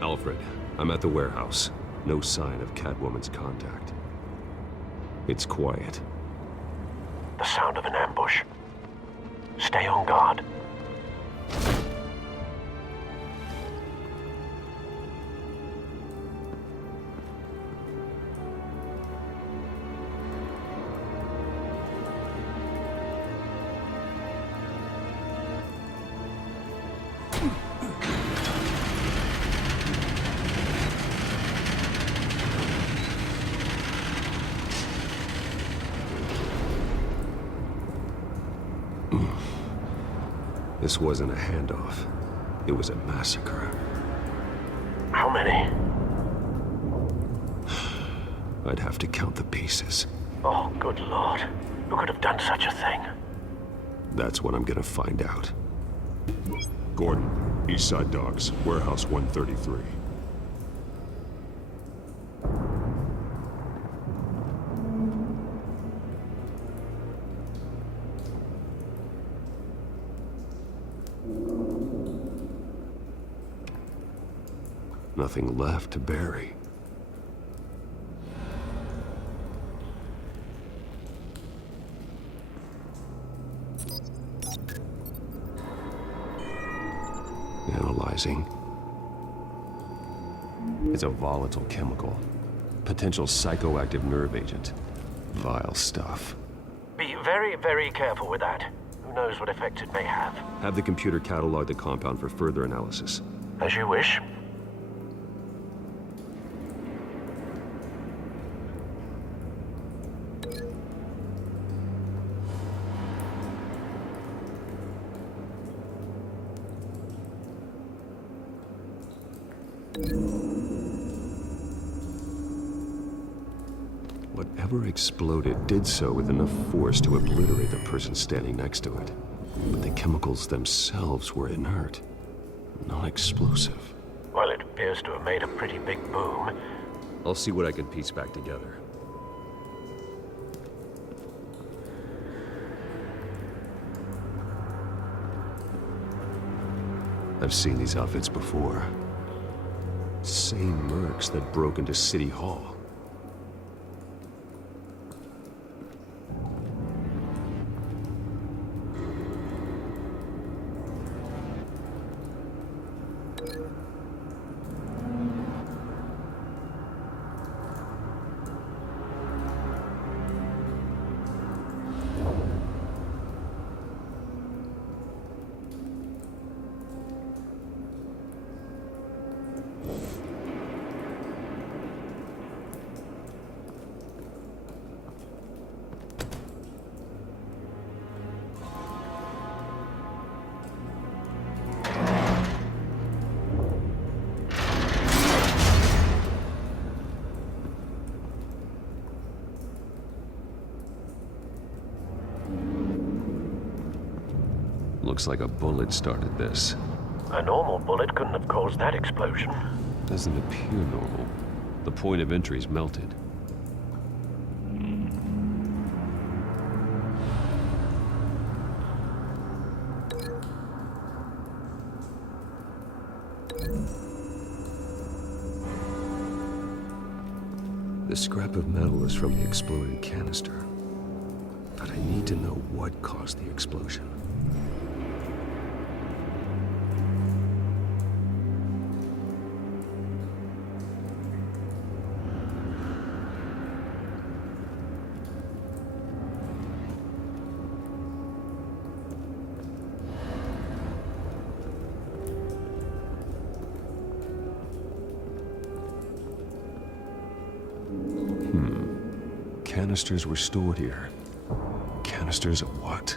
Alfred, I'm at the warehouse. No sign of Catwoman's contact. It's quiet. The sound of an ambush. Stay on guard. This wasn't a handoff. It was a massacre. How many? I'd have to count the pieces. Oh, good Lord. Who could have done such a thing? That's what I'm gonna find out. Gordon, Eastside Docks, Warehouse 133. Nothing left to bury. Analyzing. It's a volatile chemical. Potential psychoactive nerve agent. Vile stuff. Be very, very careful with that. Who knows what effect it may have. Have the computer catalog the compound for further analysis. As you wish. Whatever exploded did so with enough force to obliterate the person standing next to it. But the chemicals themselves were inert, non-explosive. Well, it appears to have made a pretty big boom. I'll see what I can piece back together. I've seen these outfits before. Same mercs that broke into City Hall. Looks like a bullet started this. A normal bullet couldn't have caused that explosion. Doesn't appear normal. The point of entry's melted. The scrap of metal is from the exploded canister. But I need to know what caused the explosion. Canisters were stored here. Canisters of what?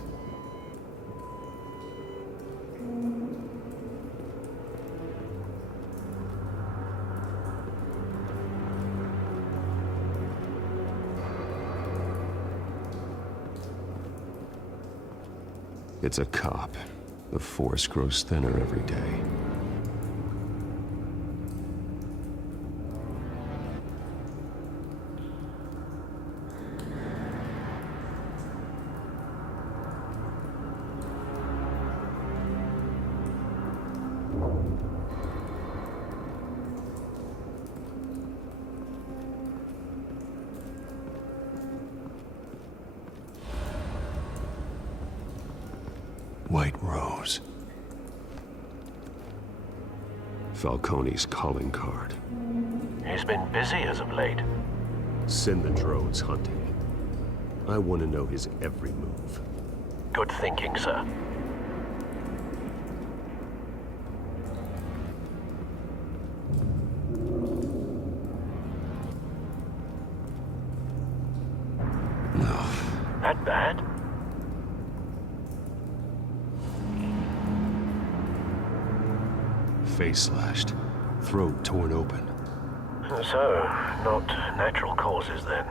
It's a cop. The force grows thinner every day. White Rose. Falcone's calling card. He's been busy as of late. Send the drones hunting. I want to know his every move. Good thinking, sir. No. That bad? Face slashed. Throat torn open. So, not natural causes then.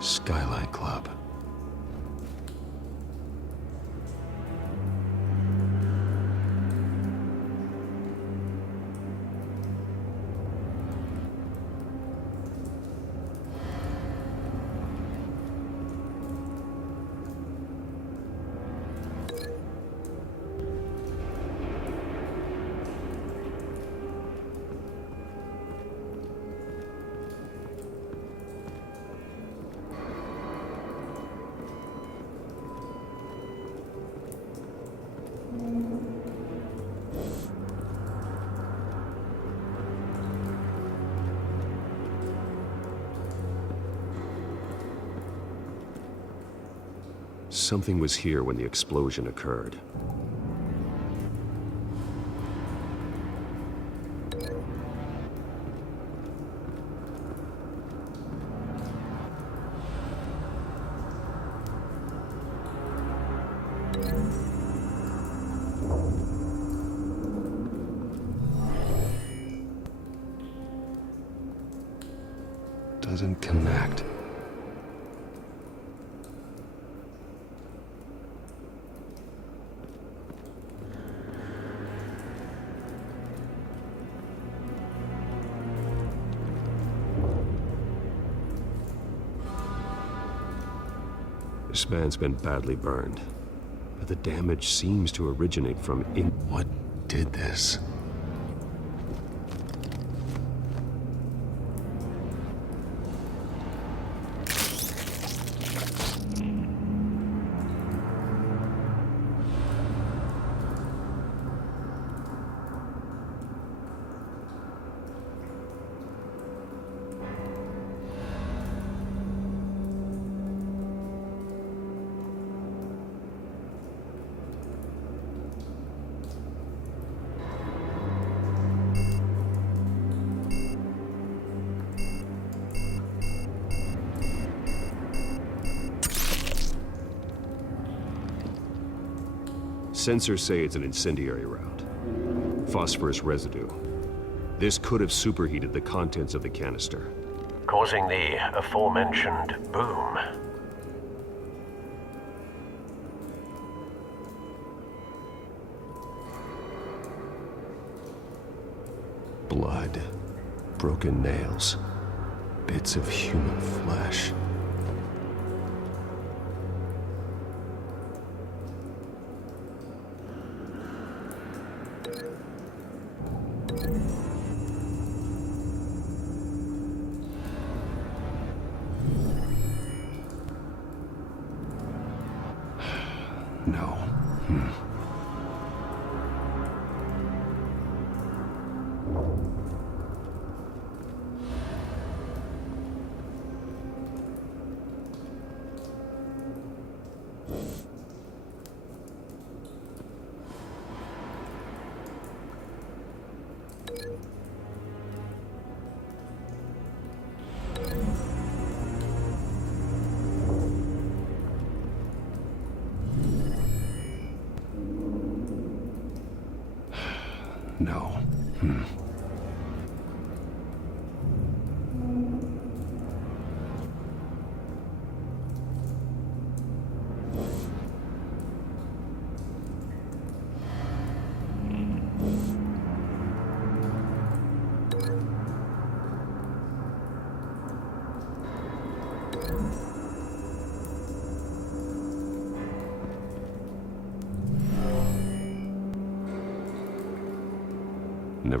Skyline Club. Something was here when the explosion occurred. Doesn't connect. This man's been badly burned, but the damage seems to originate from What did this? Sensors say it's an incendiary route. Phosphorus residue. This could have superheated the contents of the canister. Causing the aforementioned boom. Blood. Broken nails. Bits of human flesh. No. No.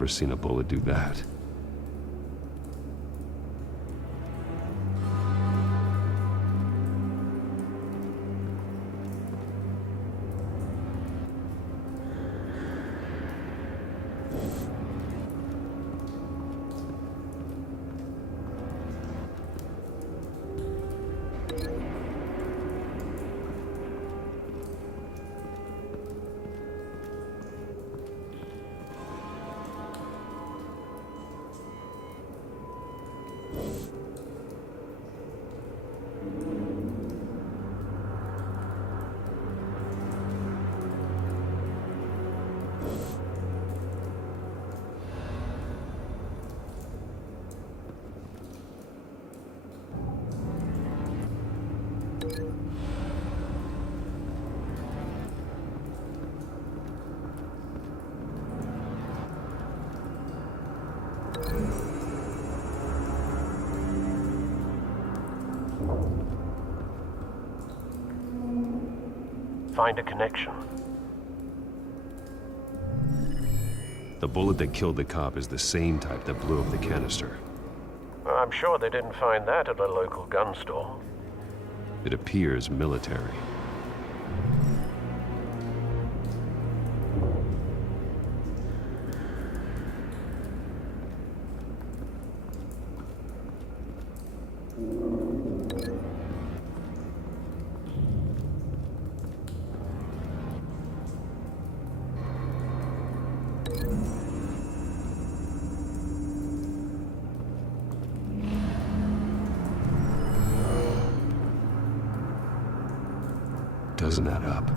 never seen a bullet do that. Find a connection. The bullet that killed the cop is the same type that blew up the canister. I'm sure they didn't find that at a local gun store. It appears military. Doesn't add up.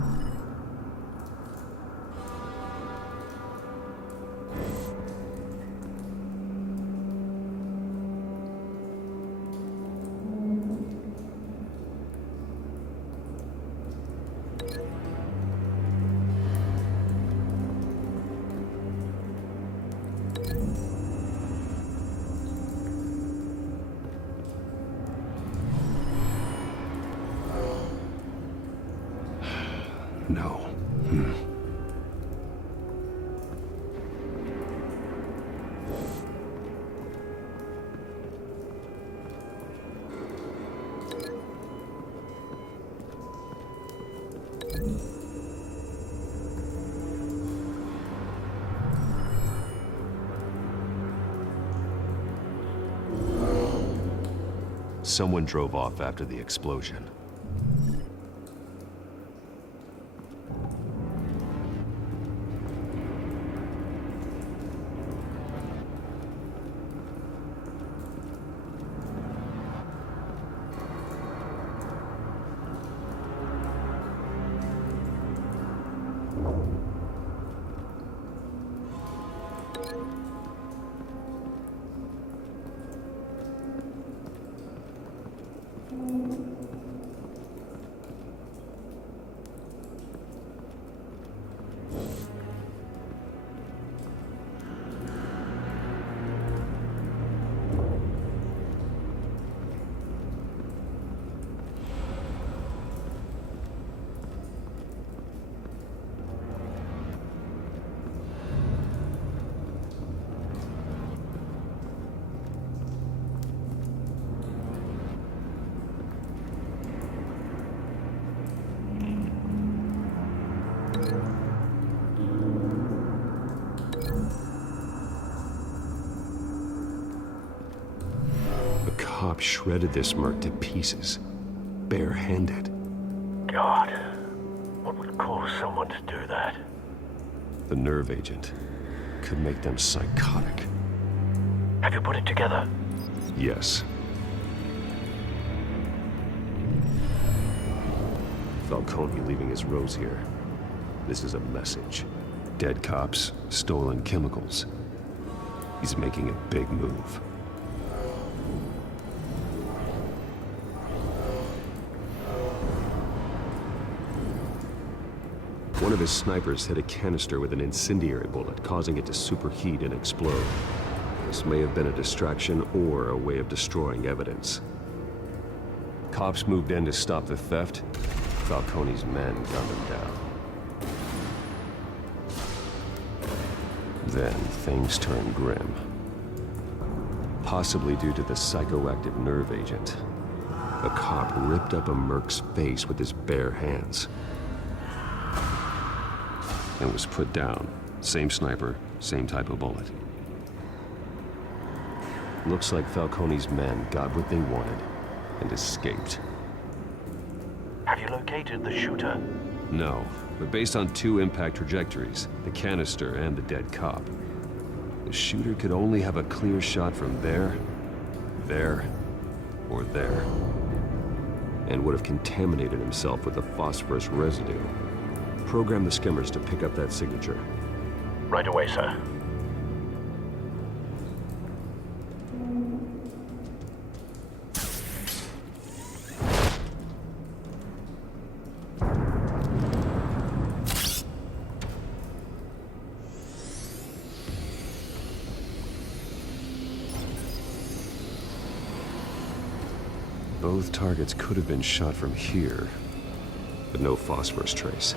No. Someone drove off after the explosion. Cop shredded this merc to pieces, barehanded. God, what would cause someone to do that? The nerve agent could make them psychotic. Have you put it together? Yes. Falcone leaving his rose here. This is a message. Dead cops, stolen chemicals. He's making a big move. One of his snipers hit a canister with an incendiary bullet, causing it to superheat and explode. This may have been a distraction or a way of destroying evidence. Cops moved in to stop the theft. Falcone's men gunned them down. Then things turn grim. Possibly due to the psychoactive nerve agent. A cop ripped up a merc's face with his bare hands. And was put down. Same sniper, same type of bullet. Looks like Falcone's men got what they wanted and escaped. Have you located the shooter? No, but based on two impact trajectories, the canister and the dead cop, the shooter could only have a clear shot from there, or there, and would have contaminated himself with the phosphorus residue. Program the skimmers to pick up that signature. Right away, sir. Both targets could have been shot from here, but no phosphorus trace.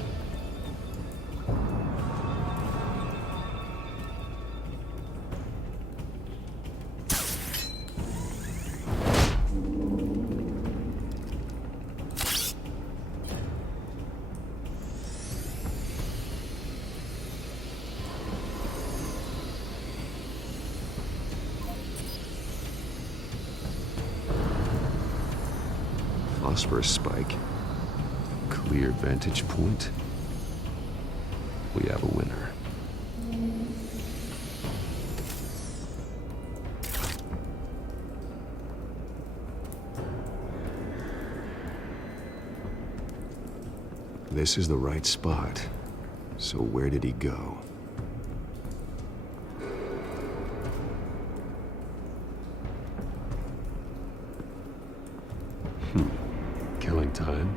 Phosphorus spike. Clear vantage point. We have a winner. This is the right spot. So where did he go? Killing time.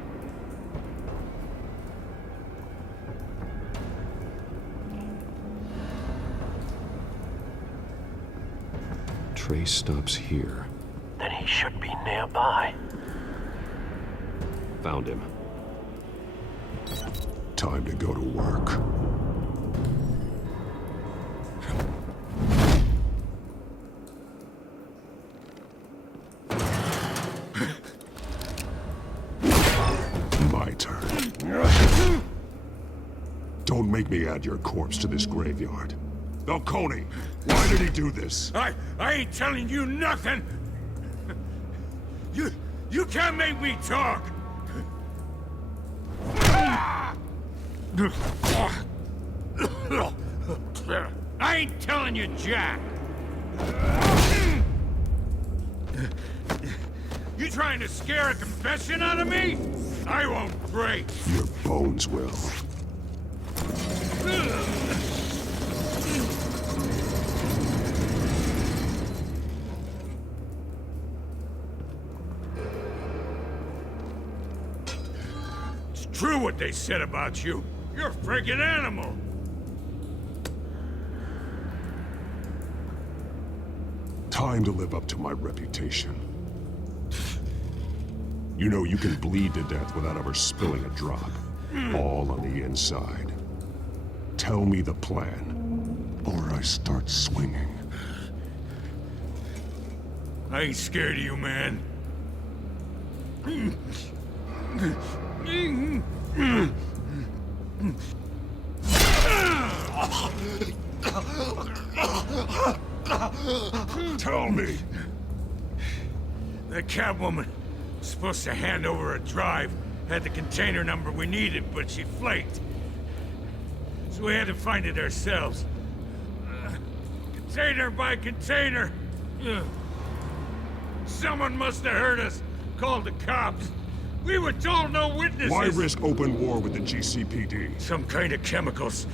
Trace stops here. Then he should be nearby. Found him. Time to go to work. My turn. Don't make me add your corpse to this graveyard. Falcone, why did he do this? I ain't telling you nothing! You can't make me talk! I ain't telling you, Jack! You trying to scare a confession out of me? I won't break! Your bones will. It's true what they said about you. You're a friggin' animal! Time to live up to my reputation. You know you can bleed to death without ever spilling a drop. All on the inside. Tell me the plan, or I start swinging. I ain't scared of you, man. Tell me! That Catwoman was supposed to hand over a drive, had the container number we needed, but she flaked. So we had to find it ourselves. Container by container. Someone must have heard us, called the cops. We were told no witnesses. Why risk open war with the GCPD? Some kind of chemicals.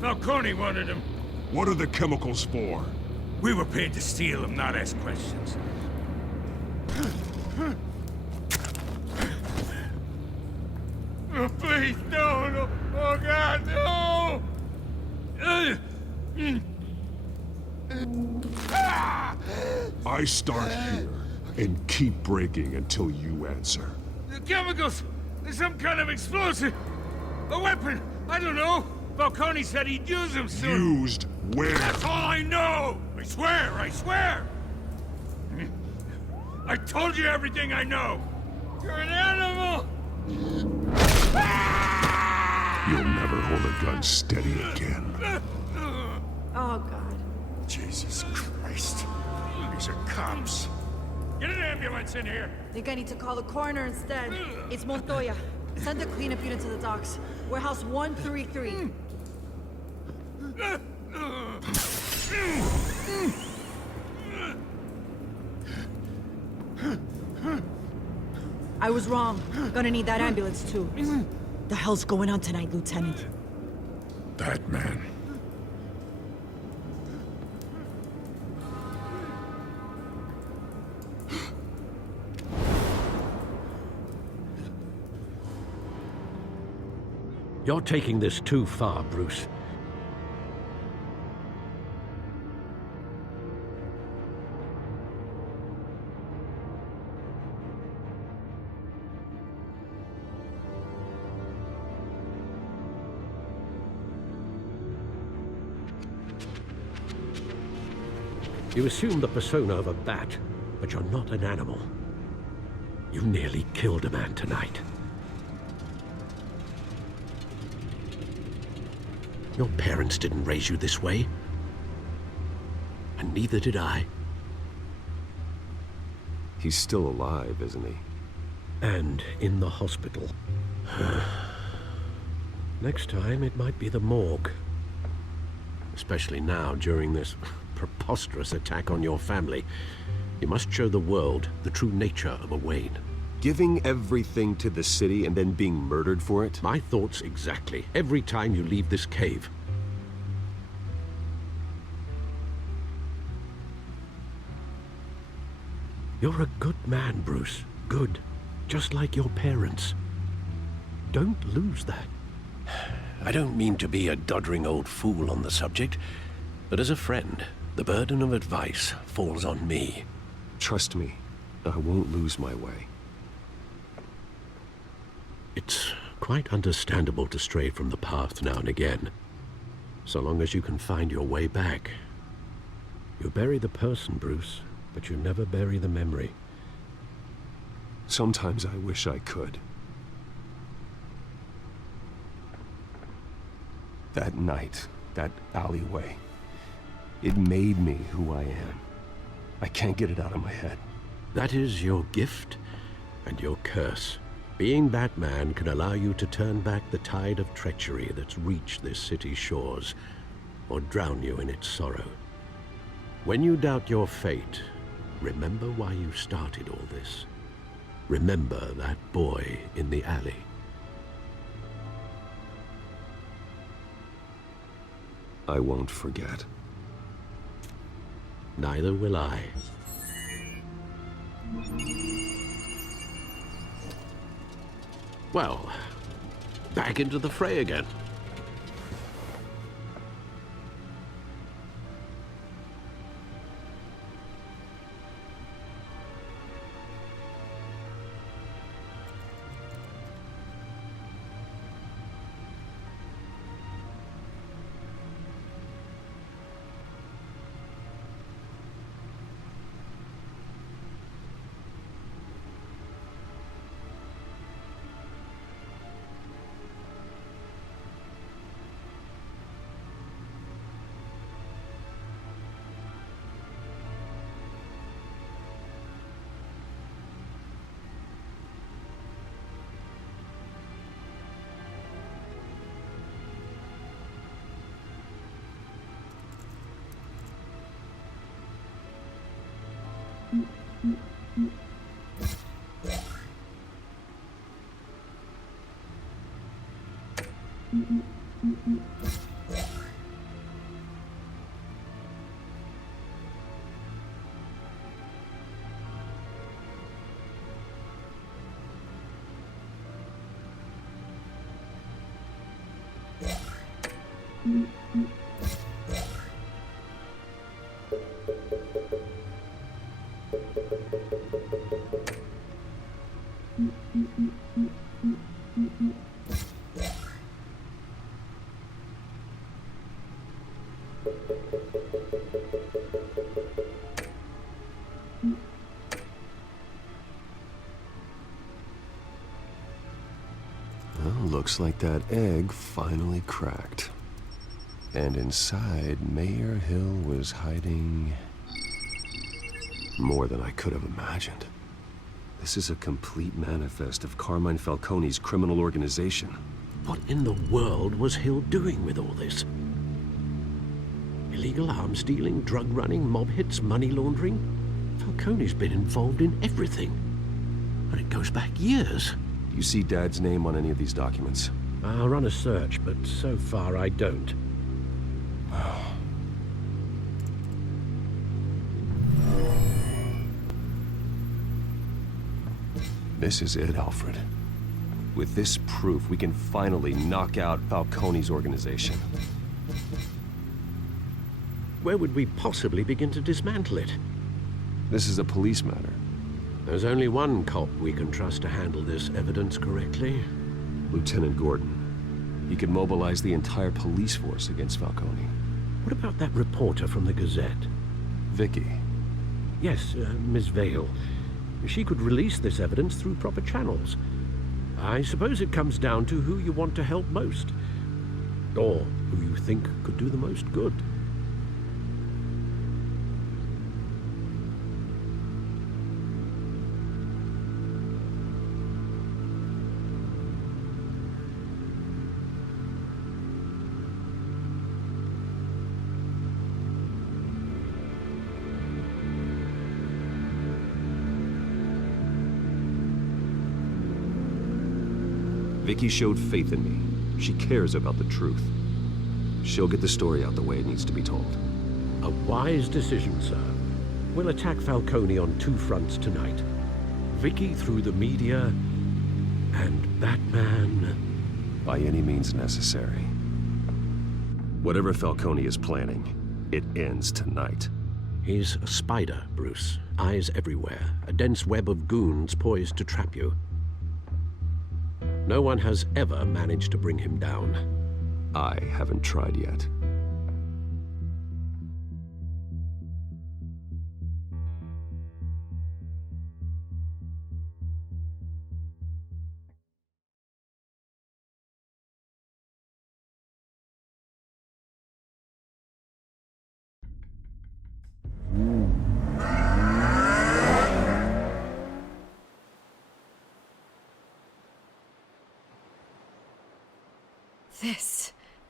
Falcone wanted them. What are the chemicals for? We were paid to steal them, not ask questions. Oh, please, no, no. Oh, God, no! I start here and keep breaking until you answer. The chemicals! There's some kind of explosive! A weapon! I don't know! Falcone said he'd use him soon. Used where? That's all I know! I swear, I swear! I told you everything I know! You're an animal! You'll never hold a gun steady again. Oh, God. Jesus Christ. These are cops. Get an ambulance in here! Think I need to call the coroner instead. It's Montoya. Send the cleanup unit to the docks. Warehouse 133. I was wrong. Gonna need that ambulance, too. The hell's going on tonight, Lieutenant? Batman. You're taking this too far, Bruce. You assume the persona of a bat, but you're not an animal. You nearly killed a man tonight. Your parents didn't raise you this way. And neither did I. He's still alive, isn't he? And in the hospital. Next time, it might be the morgue. Especially now, during this preposterous attack on your family. You must show the world the true nature of a Wayne. Giving everything to the city and then being murdered for it? My thoughts exactly. Every time you leave this cave. You're a good man, Bruce. Good. Just like your parents. Don't lose that. I don't mean to be a doddering old fool on the subject, but as a friend, the burden of advice falls on me. Trust me, I won't lose my way. It's quite understandable to stray from the path now and again, so long as you can find your way back. You bury the person, Bruce, but you never bury the memory. Sometimes I wish I could. That night, that alleyway, it made me who I am. I can't get it out of my head. That is your gift and your curse. Being Batman can allow you to turn back the tide of treachery that's reached this city's shores, or drown you in its sorrow. When you doubt your fate, remember why you started all this. Remember that boy in the alley. I won't forget. Neither will I. Well, back into the fray again. Well, looks like that egg finally cracked. And inside, Mayor Hill was hiding more than I could have imagined. This is a complete manifest of Carmine Falcone's criminal organization. What in the world was Hill doing with all this? Illegal arms dealing, drug running, mob hits, money laundering? Falcone's been involved in everything. And it goes back years. You see Dad's name on any of these documents? I'll run a search, but so far I don't. This is it, Alfred. With this proof, we can finally knock out Falcone's organization. Where would we possibly begin to dismantle it? This is a police matter. There's only one cop we can trust to handle this evidence correctly. Lieutenant Gordon. He could mobilize the entire police force against Falcone. What about that reporter from the Gazette? Vicky. Yes, Miss Vale. She could release this evidence through proper channels. I suppose it comes down to who you want to help most. Or who you think could do the most good. Vicky showed faith in me. She cares about the truth. She'll get the story out the way it needs to be told. A wise decision, sir. We'll attack Falcone on two fronts tonight. Vicky through the media, and Batman... By any means necessary. Whatever Falcone is planning, it ends tonight. He's a spider, Bruce. Eyes everywhere. A dense web of goons poised to trap you. No one has ever managed to bring him down. I haven't tried yet.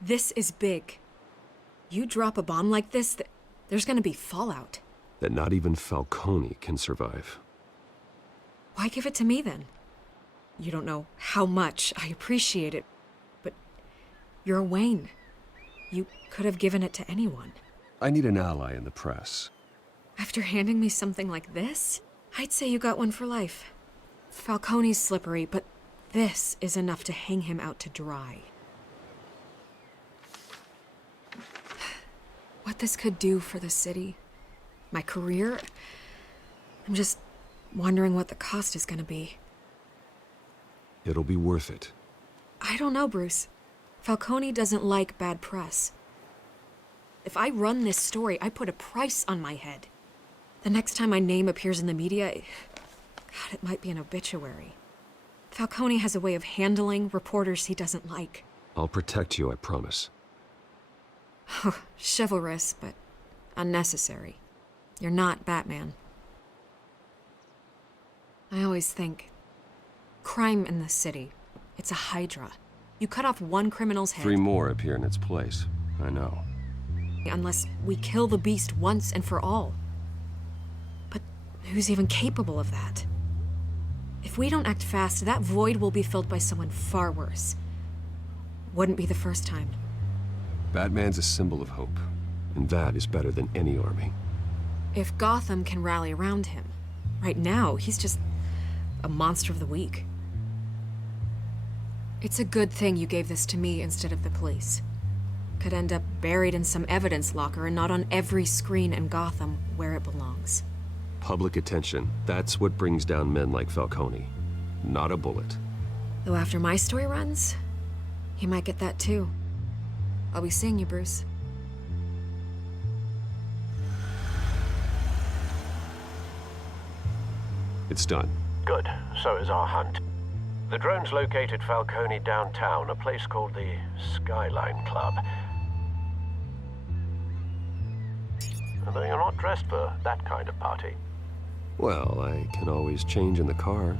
This is big. You drop a bomb like this, there's gonna be fallout. That not even Falcone can survive. Why give it to me then? You don't know how much I appreciate it, but you're Wayne. You could have given it to anyone. I need an ally in the press. After handing me something like this, I'd say you got one for life. Falcone's slippery, but this is enough to hang him out to dry. What this could do for the city, my career, I'm just wondering what the cost is gonna be. It'll be worth it. I don't know, Bruce. Falcone doesn't like bad press. If I run this story, I put a price on my head. The next time my name appears in the media, God, it might be an obituary. Falcone has a way of handling reporters he doesn't like. I'll protect you, I promise. Chivalrous, but unnecessary. You're not Batman. I always think, crime in this city, it's a hydra. You cut off one criminal's head... 3 more appear in its place. I know. Unless we kill the beast once and for all. But who's even capable of that? If we don't act fast, that void will be filled by someone far worse. Wouldn't be the first time. Batman's a symbol of hope, and that is better than any army. If Gotham can rally around him, right now he's just a monster of the week. It's a good thing you gave this to me instead of the police. Could end up buried in some evidence locker and not on every screen in Gotham where it belongs. Public attention, that's what brings down men like Falcone. Not a bullet. Though after my story runs, he might get that too. I'll be seeing you, Bruce. It's done. Good. So is our hunt. The drones located Falcone downtown, a place called the Skyline Club. Although you're not dressed for that kind of party. Well, I can always change in the car.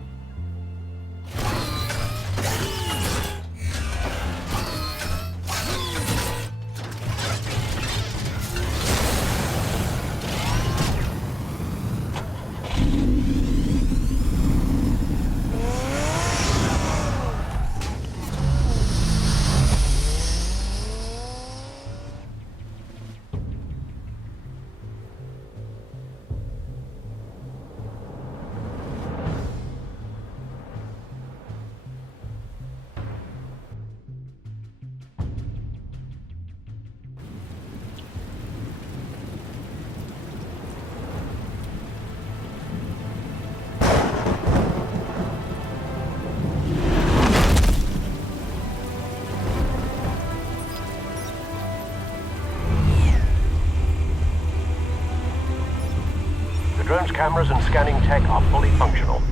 The drone's cameras and scanning tech are fully functional.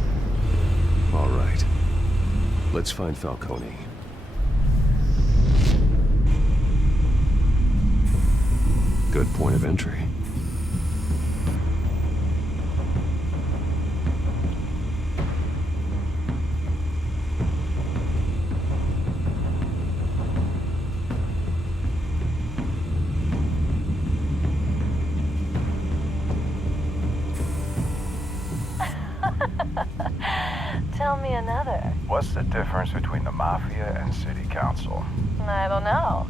All right. Let's find Falcone. Good point of entry. Tell me another. What's the difference between the Mafia and City Council? I don't know.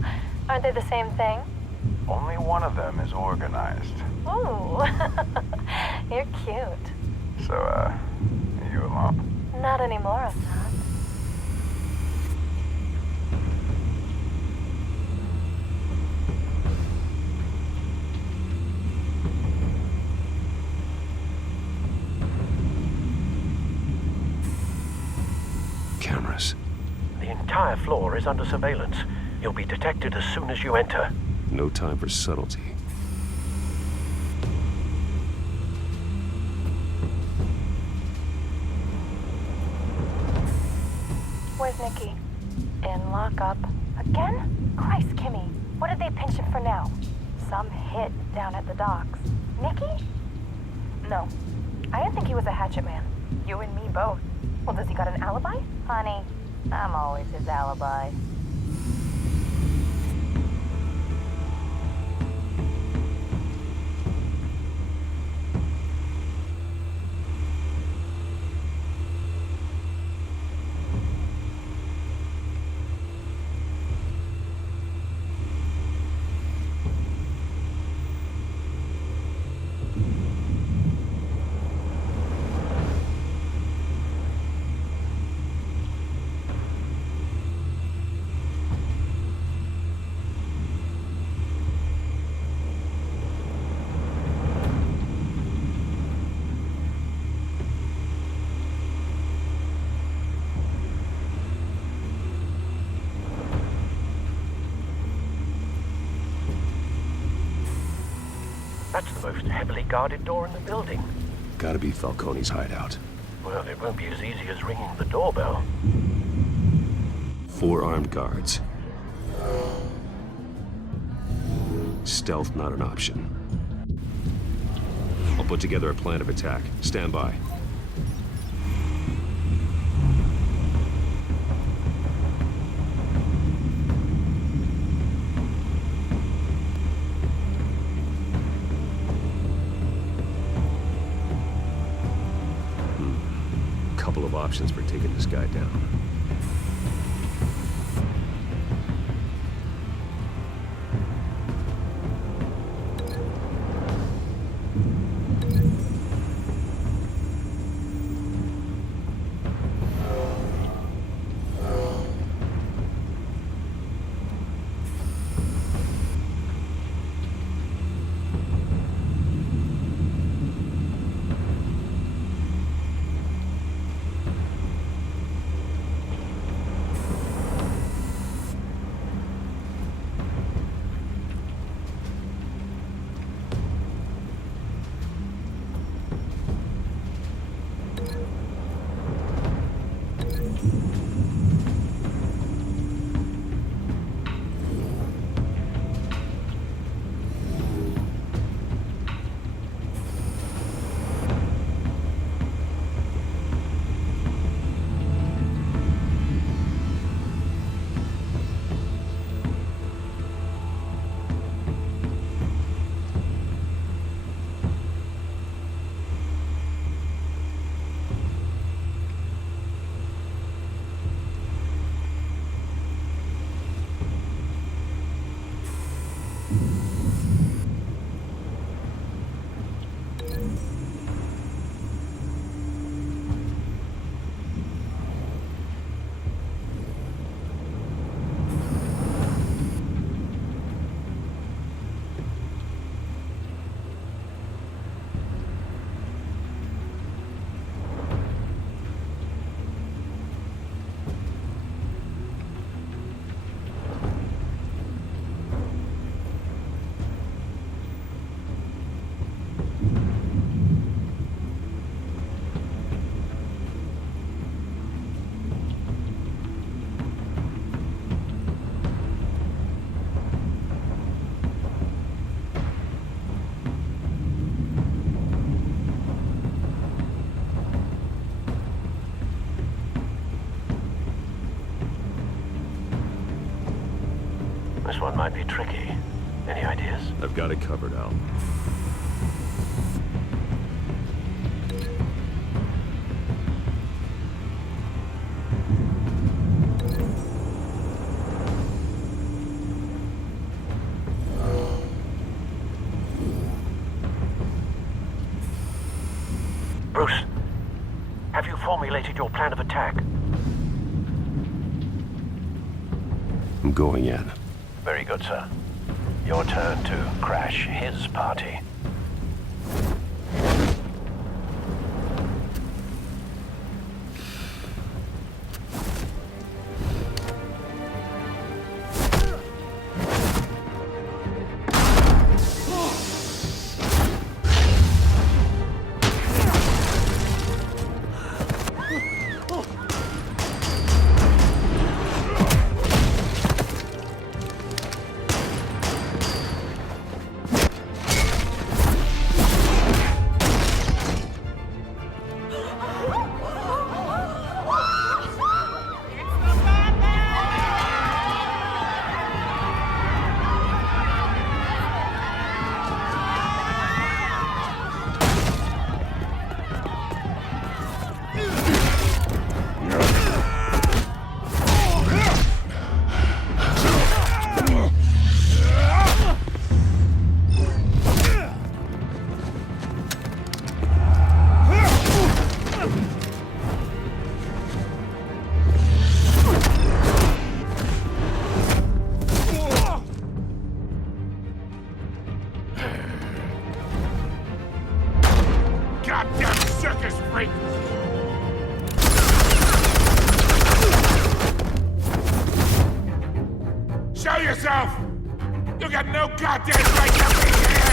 Aren't they the same thing? Only one of them is organized. Ooh, you're cute. So, you alone? Not anymore, I'm not. Cameras. The entire floor is under surveillance. You'll be detected as soon as you enter. No time for subtlety. Where's Nikki? In lockup. Again? Christ, Kimmy. What did they pinch him for now? Some hit down at the docks. Nikki? No. I didn't think he was a hatchet man. You and me both. Well, does he got an alibi? Honey, I'm always his alibi. That's the most heavily guarded door in the building. Gotta be Falcone's hideout. Well, it won't be as easy as ringing the doorbell. 4 armed guards. Stealth not an option. I'll put together a plan of attack. Stand by. Couple of options for taking this guy down. This one might be tricky. Any ideas? I've got it covered, Al. Bruce, have you formulated your plan of attack? I'm going in. Very good, sir. Your turn to crash his party. Goddamn circus freak! Show yourself! You got no goddamn right to be here!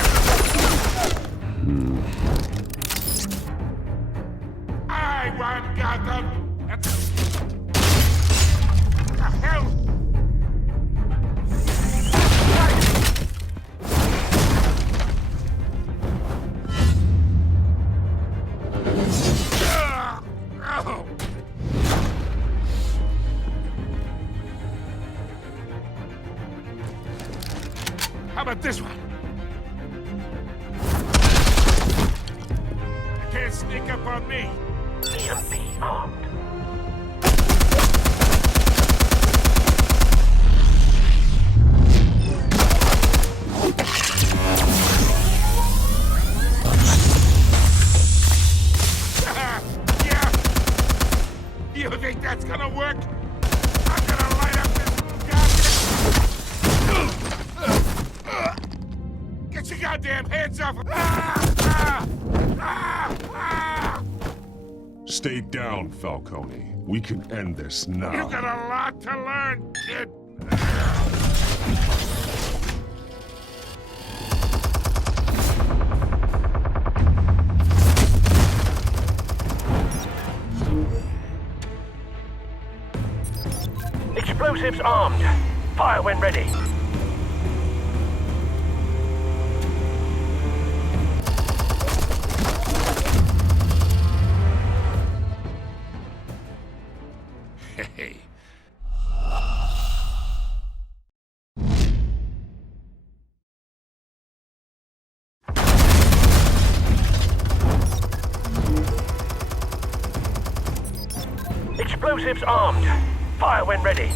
I want Gotham! What the hell? How about this one? You can't sneak up on me. EMP armed. Yeah. You think that's gonna work? I'm gonna light up this goddamn... Get your goddamn hands off! Stay down, Falcone. We can end this now. You got a lot to learn, kid. Explosives armed. Fire when ready. Hey. Explosives armed. Fire when ready.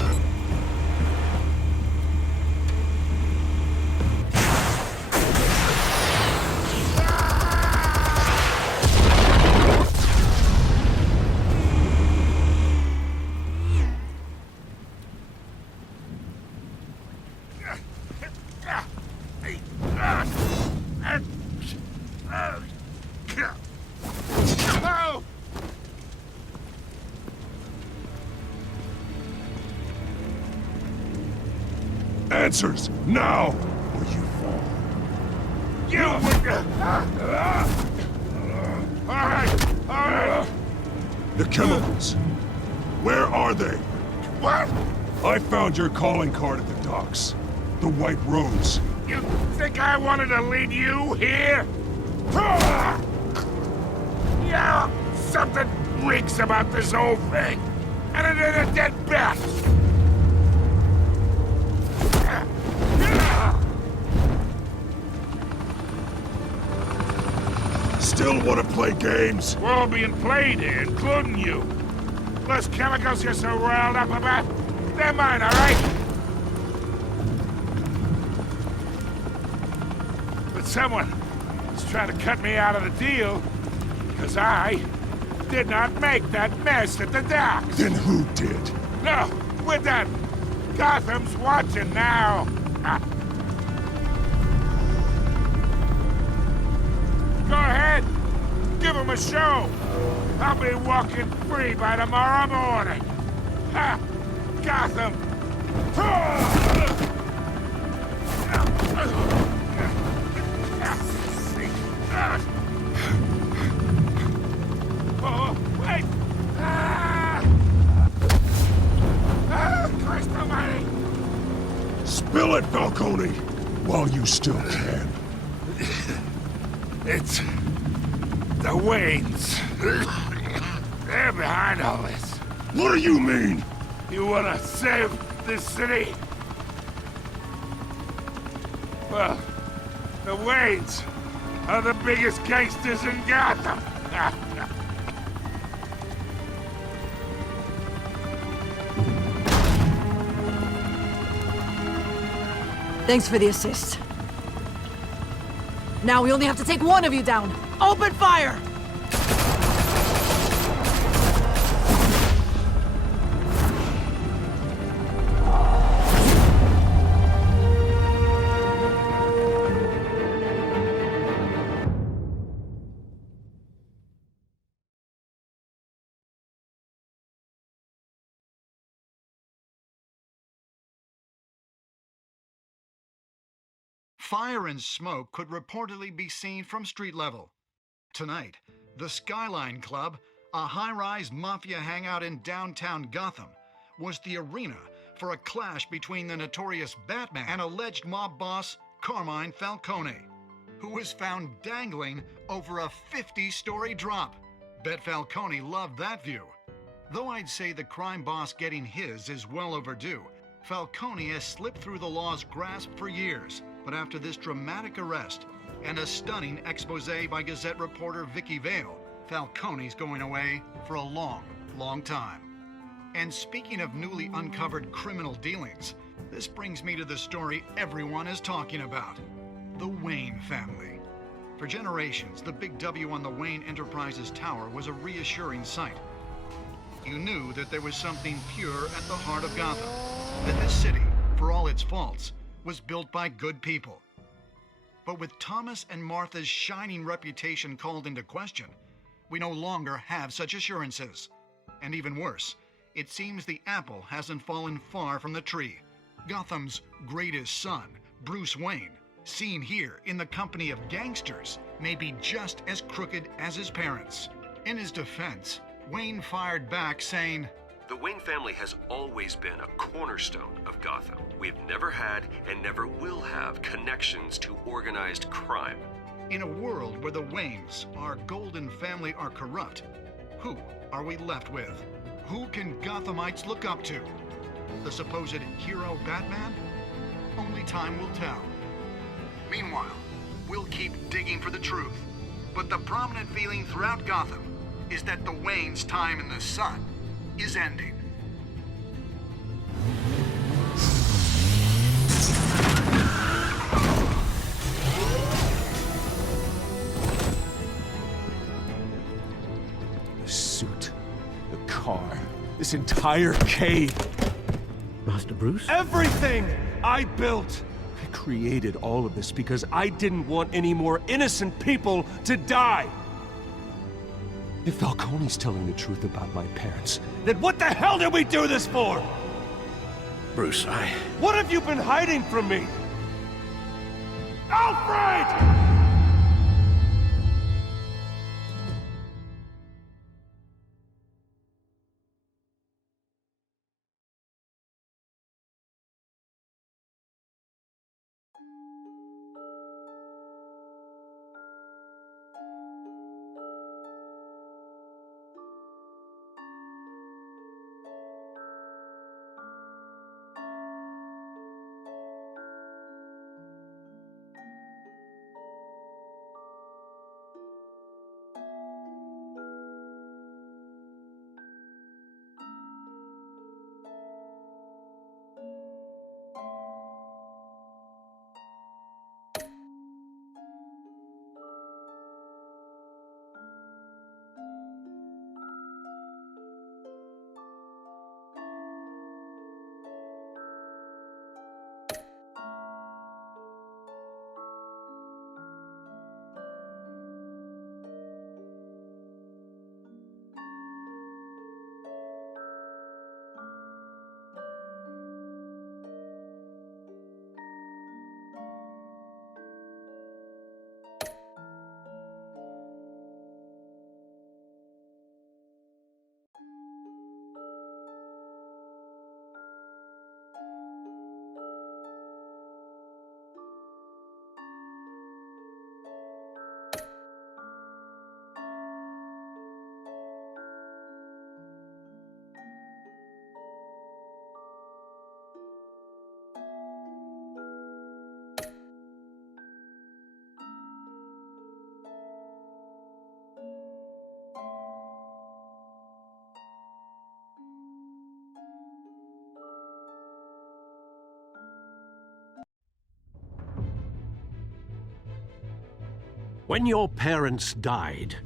Answers, now, or you fall. You would... Alright. The chemicals. Where are they? What? I found your calling card at the docks. The White Rose. You think I wanted to lead you here? Yeah, something reeks about this whole thing. And it ain't a dead bat. Still want to play games? We're all being played here, including you. Those chemicals you're so riled up about, they're mine, all right? But someone is trying to cut me out of the deal because I did not make that mess at the docks. Then who did? No, we're done. Gotham's watching now. Go ahead. Give him a show. I'll be walking free by tomorrow morning. Ha! Gotham! Oh, wait! Christ almighty! Spill it, Falcone, while you still can. It's... the Waynes. They're behind all this. What do you mean? You wanna save this city? Well, the Waynes are the biggest gangsters in Gotham. Thanks for the assist. Now we only have to take one of you down. Open fire! Fire and smoke could reportedly be seen from street level. Tonight, the Skyline Club, a high-rise mafia hangout in downtown Gotham, was the arena for a clash between the notorious Batman and alleged mob boss Carmine Falcone, who was found dangling over a 50-story drop. Bet Falcone loved that view. Though I'd say the crime boss getting his is well overdue, Falcone has slipped through the law's grasp for years. But after this dramatic arrest and a stunning expose by Gazette reporter Vicky Vale, Falcone's going away for a long, long time. And speaking of newly uncovered criminal dealings, this brings me to the story everyone is talking about: the Wayne family. For generations, the big W on the Wayne Enterprises Tower was a reassuring sight. You knew that there was something pure at the heart of Gotham, that this city, for all its faults, was built by good people. But with Thomas and Martha's shining reputation called into question, we no longer have such assurances. And even worse, it seems the apple hasn't fallen far from the tree. Gotham's greatest son, Bruce Wayne, seen here in the company of gangsters, may be just as crooked as his parents. In his defense, Wayne fired back saying, "The Wayne family has always been a cornerstone of Gotham. We've never had and never will have connections to organized crime." In a world where the Waynes, our golden family, are corrupt, who are we left with? Who can Gothamites look up to? The supposed hero Batman? Only time will tell. Meanwhile, we'll keep digging for the truth. But the prominent feeling throughout Gotham is that the Waynes' time in the sun is ending. The suit, the car, this entire cave. Master Bruce? Everything I built. I created all of this because I didn't want any more innocent people to die. If Falcone's telling the truth about my parents, then what the hell did we do this for? Bruce, What have you been hiding from me? Alfred! When your parents died,